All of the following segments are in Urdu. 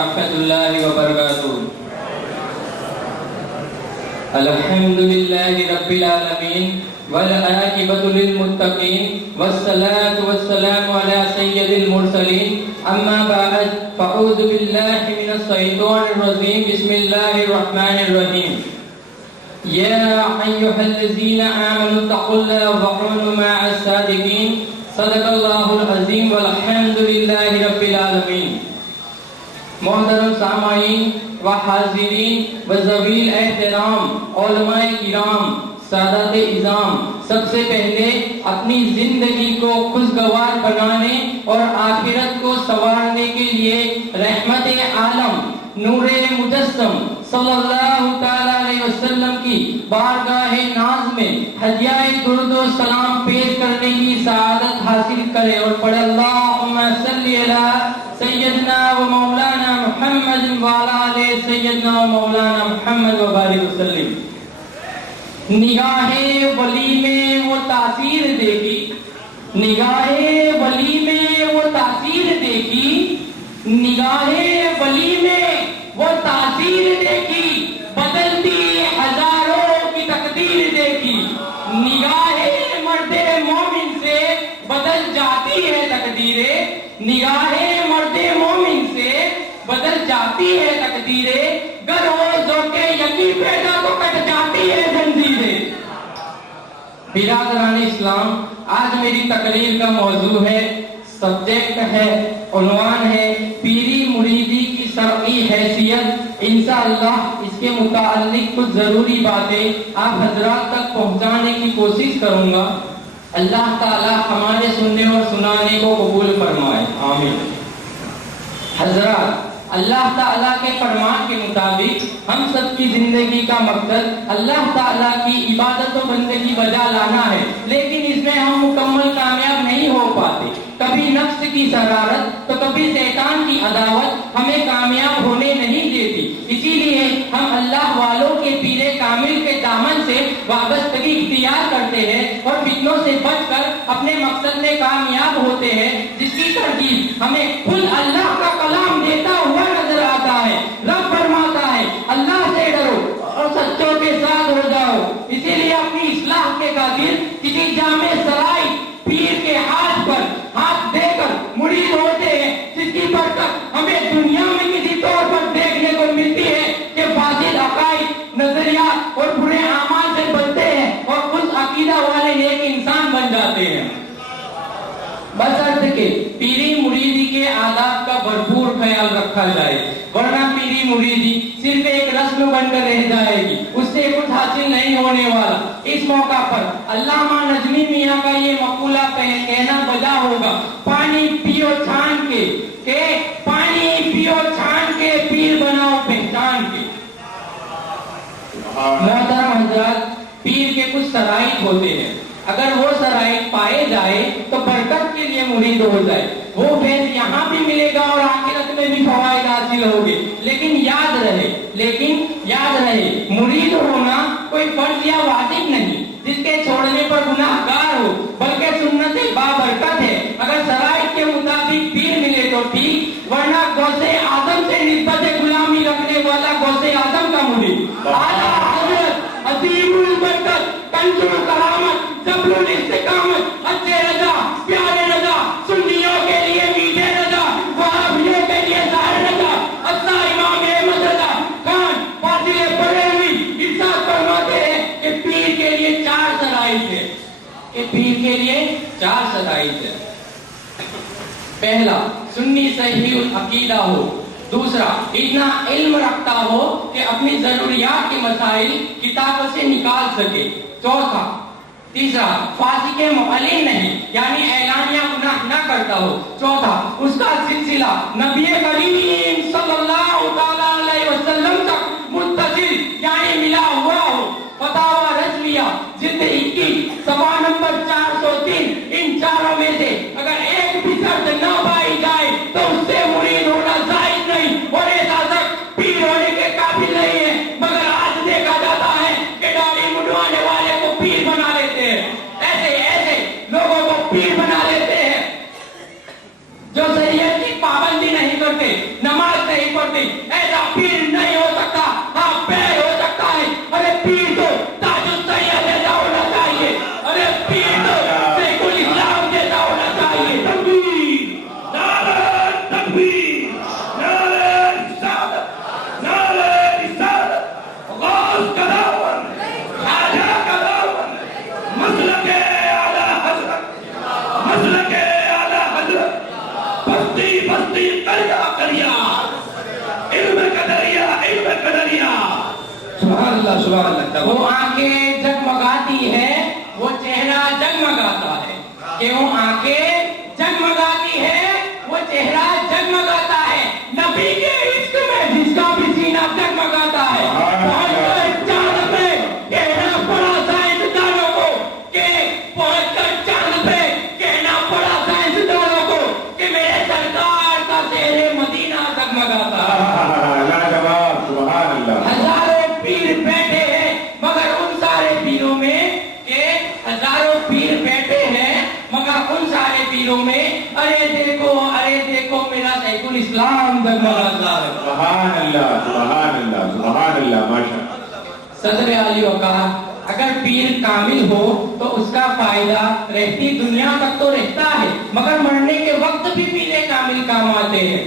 ورحمۃ اللہ وبرکاتہ۔ الحمد للہ رب العالمین والعاقبۃ للمتقین والصلاۃ والسلام علی سید المرسلین، اما بعد فاعوذ باللہ من الشیطان الرجیم، بسم اللہ الرحمن الرحیم۔ یا ایھا الذین آمنوا اتقوا اللہ وکونوا مع الصادقین، صدق اللہ العظیم والحمد للہ رب العالمین۔ محترم سامعین و حاضرین و ذوی الاحترام، علماء کرام، سادات اعظام، سب سے پہلے اپنی زندگی کو خوشگوار بنانے اور آخرت کو سنوارنے کے لیے رحمت عالم نور مجسم صلی اللہ تعالی علیہ وسلم کی بارگاہ ناز میں ہدیہ درود و سلام پیش کرنے کی سعادت حاصل کرے اور پڑھے اللہم صلی علی سیدنا و مولانا محمد وعلی آلِ سیدنا و مولانا محمد وبارک وسلم۔ نگاہ ولی میں وہ تاثیر دیکھی، نگاہ ولی میں وہ تاثیر دیکھی، نگاہ ولی میں وہ تاثیر دیکھی، بدلتی ہزاروں کی تقدیر دیکھی۔ نگاہ مرد مومن سے بدل جاتی ہے تقدیریں، نگاہ مرد مومن سے بدل جاتی ہے تقدیریں، گر وہ ذوق یقین پیدا تو کٹ جاتی ہے زنجیریں۔ برادران اسلام، آج میری تقریر کا موضوع ہے، سبجیکٹ ہے، عنوان ہے پیری مریدی کی شرعی حیثیت۔ انشاءاللہ اس کے متعلق کچھ ضروری باتیں آپ حضرات تک پہنچانے کی کوشش کروں گا۔ اللہ تعالی ہمارے سننے اور سنانے کو قبول فرمائے، آمین۔ حضرات، اللہ تعالیٰ کے فرمان کے مطابق ہم سب کی زندگی کا مقصد اللہ تعالیٰ کی عبادت و بندگی بجا لانا ہے، لیکن اس میں ہم مکمل کامیاب نہیں ہو پاتے۔ کبھی نفس کی شرارت تو کبھی شیطان کی عداوت ہمیں کامیاب ہونے نہیں دیتی، اسی لیے ہم اللہ والوں کے پیر کامل کے دامن سے وابستگی اختیار کرتے ہیں اور فتنوں سے بچ کر اپنے مقصد میں کامیاب ہوتے ہیں، جس کی ترغیب ہمیں خود اللہ کا کلام دیتا ہوا نظر آتا ہے۔ رب فرماتا ہے اللہ سے ڈرو اور سچوں کے ساتھ ہو جاؤ۔ اسی لیے اپنی اصلاح کے خاطر کسی جامع سرائی پیر کے ہاتھ پر ہاتھ دے کر مرید ہوتے ہیں، جس کی برکت ہمیں دنیا میں کسی طور پر دیکھنے کو ملتی ہے کہ فاسد عقائد، نظریات اور برے اعمال سے بچتے ہیں اور خود عقیدہ والے نیک انسان بن جاتے ہیں، بشرط کہ پیری مریدی کے آداب کا بھرپور خیال رکھا جائے، ورنہ پیری مریدی صرف ایک رسم بن کر رہ جائے گی، اس سے کچھ حاصل نہیں ہونے والا۔ اس موقع پر علامہ نجمی میاں کا یہ مقولہ کہنا بجا ہوگا، پانی پیو چھان کے، کہ پانی پیو چھان کے، پیر بناؤ پہچان کے۔ محترم حضرات، پیر کے کچھ شرائط ہوتے ہیں، اگر وہ شرائط پائے جائے تو برکت کے لیے مرید ہو جائے، وہ فیض یہاں بھی ملے گا اور آخرت میں بھی فوائد حاصل ہوگے۔ لیکن یاد رہے مرید ہونا کوئی فرض یا واجب نہیں جس کے چھوڑنے پر گناہ گار ہو، بلکہ سنت بابرکت ہے۔ اگر شرائط کے مطابق پیر ملے تو ٹھیک، ورنہ غوث اعظم سے نسبت غلامی رکھنے والا غوث اعظم کا مرید، اعلیٰ حضرت، عظیم البرکت، کنز الکرامت، جبل الاستقامت، اچھے رضا، پیارے رضا، سنیوں کے لیے میٹھے رضا، وہابیوں کے لیے ظاہر رضا، اچھا امام احمد رضا خان فاضل بریلوی ارشاد فرماتے ہیں کہ پیر کے لیے چار شرائط ہے، پہلا سنی صحیح العقیدہ ہو، دوسرا اتنا علم رکھتا ہو کہ اپنی ضروریات کے مسائل کتابوں سے نکال سکے، تیسرا فاسق معلن نہیں یعنی اعلانیہ گناہ نہ کرتا ہو، چوتھا اس کا سلسلہ نبی کریم صلی اللہ تعالی علیہ وسلم تک متصل یعنی ملا ہوا ہو۔ فتاوی رضویہ جلد 21 صفحہ نمبر 403، ان چاروں میں سے اگر ایک بھی شرط نہ پائی جائے تو اس سے مرید ہونا جائز نہیں اور ایسا شخص پیر ہونے کے قابل نہیں ہے۔ مگر آج دیکھا جاتا ہے کہ داڑھی منڈوانے والے کو پیر بنا لیتے ہیں، ایسے لوگوں کو پیر بنا لیتے ہیں جو شریعت کی پابندی نہیں کرتے، نماز پڑھتے ایسا پیر نہیں ہو سکتا. ہاں پیر ہو سکتا ہے. ارے پیر تو تاج السیاد جیسا ہونا چاہیے. ارے پیر تو شیخ الاسلام جیسا ہونا چاہیے. تکبیر، نعرہ تکبیر، نعرہ رسالت، نعرہ رسالت، غوث کا دامن، خواجہ کا دامن، مسلک اعلی حضرت، مسلک اعلی حضرت، بستی بستی قریہ قریہ، علم کا دریا، علم کا دریا. سبحان اللہ سبحان اللہ. وہ آنکھیں جگمگاتی ہے، وہ چہرہ جگمگاتا ہے. کہ وہ آنکھیں جگمگاتی ہے، وہ چہرہ جگمگاتا ہے. نبی کے عشق میں جس کا بھی سینہ جگمگاتا ہے. پہنچ کر چاند پہ کہنا پڑا سائنسدانوں کو کہ پہنچ کر چاند پہ کہنا پڑا سائنسدانوں کو کہ میرے سرکار کا شہر مدینہ جگمگاتا ہے. لاجواب، سبحان اللہ. ہزاروں پیر بیٹھے ہیں مگر ان سارے پیروں میں کہ ہزاروں پیر بیٹھے ہیں مگر ان سارے پیروں میں ارے دیکھو میرا شیخ الاسلام جگمگاتا ہے. سبحان اللہ، سبحان اللہ، سبحان اللہ، ماشاء اللہ. صدر علی وقار اگر پیر کامل ہو تو اس کا فائدہ رہتی دنیا تک تو رہتا ہے مگر مرنے کے وقت بھی پیرے کامل کام آتے ہیں.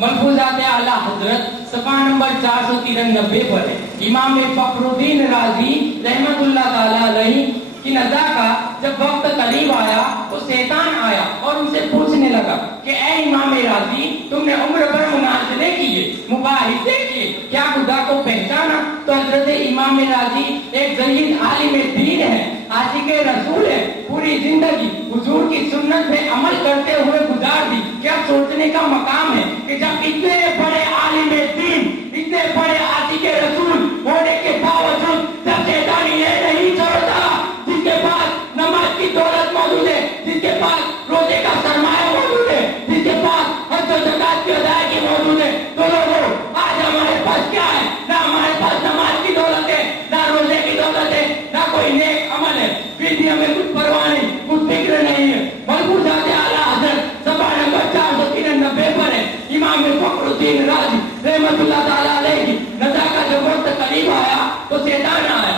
ملفوظات اعلیٰ حضرت صفحہ نمبر 493 پر ہے. امام فخر الدین رازی رحمت اللہ تعالیٰ علیہ کی نزا کا جب وقت قریب آیا تو شیطان آیا اور ان سے پوچھنے لگا کہ اے امام رازی تم نے عمر بھر مناظرے کیے، مباحثے کیے، کیا خدا کو پہچانا؟ تو حضرت امام رازی ایک زہید عالم دین ہے، عاشق رسول ہے، پوری زندگی حضور کی سنت پہ عمل کرتے ہوئے گزار دی. کیا سوچنے کا مقام ہے کہ جب اتنے بڑے عالم دین، اتنے بڑے عاشق رسول ہونے کے باوجود جب شیطان یہ نہیں چھوڑتا جس کے پاس نماز کی دولت موجود ہے، جس کے پاس روزے کا سرمایہ موجود ہے، جس کے پاس حج و زکات کی ادائیگی موجود ہے، تو لوگوں آج ہمارے پاس کیا ہے؟ نہ ہمارے پاس نماز کی دولت ہے، نہ روزے کی دولت ہے، نہ کوئی نیک عمل ہے، پھر بھی ہمیں کچھ پرواہ نہیں، کچھ فکر نہیں ہے. ملفوظات اعلیٰ حضرت صفحہ نمبر 493 پر ہے. امام فخر الدین رازی رحمت اللہ تعالیٰ علیہ کی نزا کا جب وقت قریب آیا تو شیطان آیا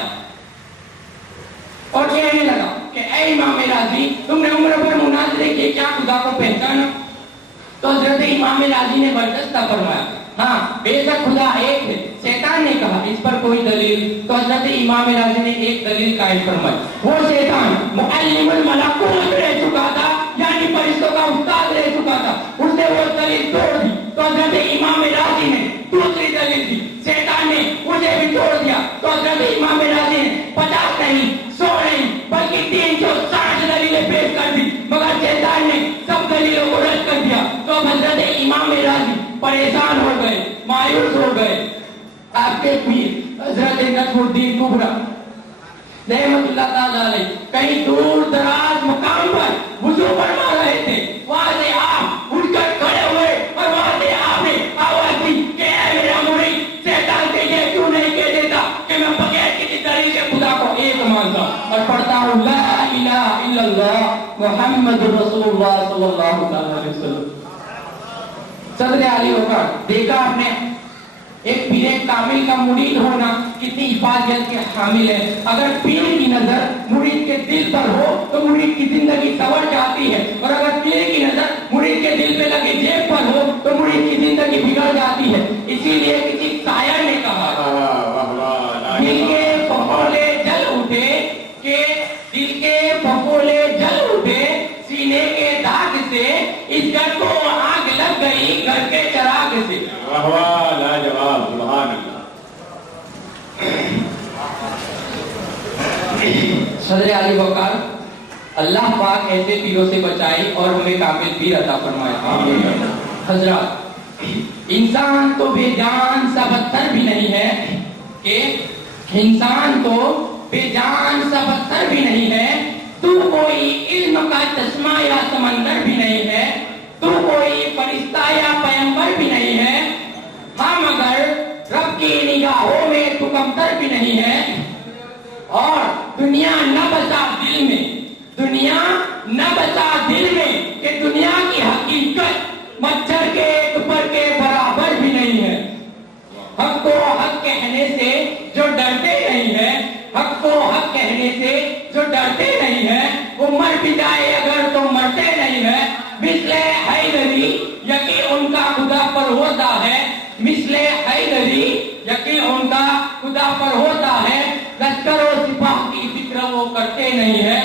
اور کہنے لگا کہ اے امام رازی تم نے عمر پر مناظرے کیے، کیا خدا کو پہچانا؟ تو حضرت امام رازی نے برجستہ فرمایا ہاں بے شک خدا ایک ہے. شیطان نے کہا اس پر کوئی دلیل؟ تو حضرت امام رازی نے ایک دلیل قائم فرمائی. وہ شیطان معلم الملکوت رہ چکا تھا، یعنی فرشتوں کا استاد رہ چکا تھا، اس نے وہ دلیل توڑ دی. تو حضرت امام رازی نے دوسری دلیل دی، شیطان نے اسے بھی توڑ دیا. تو حضرت امام رازی نے 50 نہیں 100 نہیں بلکہ 360 دلیلیں پیش کر دی مگر شیطان نے سب دلیلوں کو رد کر دیا. تو اب حضرت امام رازی پریشان ہو گئے، مایوس ہو گئے. آپ کے پیر حضرت نجم الدین کبرا رحمت اللہ تعالیٰ علیہ کہیں دور دراز مقام پر وضو فرما رہے تھے. وہاں سے آپ اٹھ کر کھڑے ہوئے اور وہاں سے آپ نے آواز دی کہ اے میرا مرید شیطان سے یہ کیوں نہیں کہہ دیتا کہ میں بغیر کسی دلیل کے خدا کو ایک مانتا اور پڑھتا ہوں لا الہ الا اللہ محمد رسول اللہ صلی اللہ علیہ وسلم. صدر علی وقار دیکھا آپ نے ایک پیر کامل کا مرید ہونا کتنی حفاظت کے حامل ہے. اگر پیر کی نظر مرید کے دل پر ہو تو مرید کی زندگی سنور جاتی ہے، اور اگر پیر کی نظر مرید کے دل پہ لگی جیب پر ہو تو مرید کی زندگی بگڑ جاتی ہے. اسی لیے کسی شاعر نے کہا دل کے پھپھولے جل اٹھے کہ دل کے پھپھولے جل اٹھے سینے کے داغ سے، اس گھر کو آگ لگ گئی گھر کے چراغ سے. لاجواب، سبحان اللہ. صدر علی وقار اللہ پاک ایسے پیروں سے بچائے اور ہمیں کامل پیر عطا فرمائے. حضرات انسان تو بے جان سا پتھر بھی نہیں ہے کہ انسان تو بے جان سا پتھر بھی نہیں ہے، تو کوئی علم کا چشمہ یا سمندر بھی نہیں ہے، تو کوئی فرشتہ یا پیغمبر بھی نہیں ہے. ہاں مگر رب کی نگاہوں میں تو کمتر بھی نہیں ہے. اور دنیا نہ بچا دل میں، دنیا نہ بچا دل میں کہ دنیا کی حقیقت مچھر کے ایک پر کے برابر بھی نہیں ہے. حق کو حق کہنے سے جو ڈرتے نہیں ہیں وہ مر بھی جائے اگر تو مرتے نہیں ہیں. مثل حیدری یقین ان کا خدا پر ہوتا ہے, مثل حیدری یقین ان کا خدا پر ہوتا ہے. لشکر و سپاہ کی فکر وہ کرتے نہیں ہیں.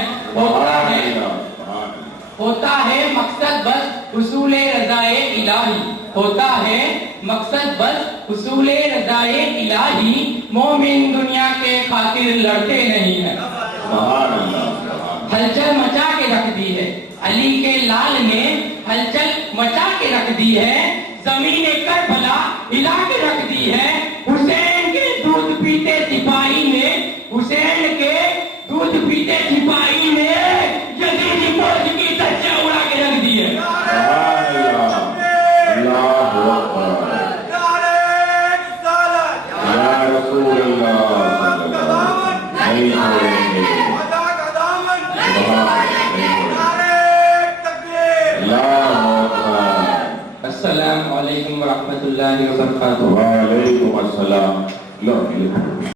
ہوتا ہے مقصد بس حصول رضائے الہی, ہوتا ہے مقصد بس حصول رضائے الہی. مومن دنیا کے خاطر لڑتے نہیں ہیں. ہلچل مچا کے رکھ دی ہے, علی کے لال نے ہلچل مچا کے رکھ دی ہے. زمین کربلا ہلا کے رکھ دی ہے. حسین کے دودھ پیتے سپاہی نے, حسین کے دودھ پیتے سپاہی نے یزیدی فوج کی دھجیاں اڑا کے رکھ دی ہے. السلام علیکم ورحمۃ اللہ وبرکاتہ. وعلیکم السلام.